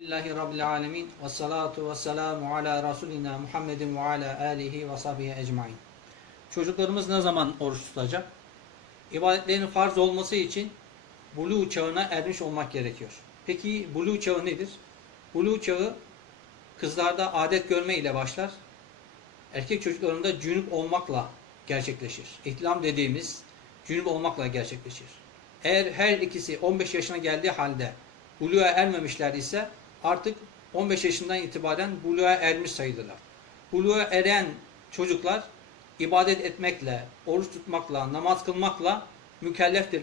Lillahi Rabbil Alemin ve salatu ve selamu ala Resulina Muhammedin ve ala alihi ve sahbihi ecmain. Çocuklarımız ne zaman oruç tutacak? İbadetlerin farz olması için buluğ çağına ermiş olmak gerekiyor. Peki buluğ çağı nedir? Buluğ çağı kızlarda adet görme ile başlar. Erkek çocuklarında cünüp olmakla gerçekleşir. İhtilam dediğimiz cünüp olmakla gerçekleşir. Eğer her ikisi 15 yaşına geldiği halde buluğa ermemişler ise artık 15 yaşından itibaren buluğa ermiş sayılırlar. Buluğa eren çocuklar ibadet etmekle, oruç tutmakla, namaz kılmakla mükelleftir.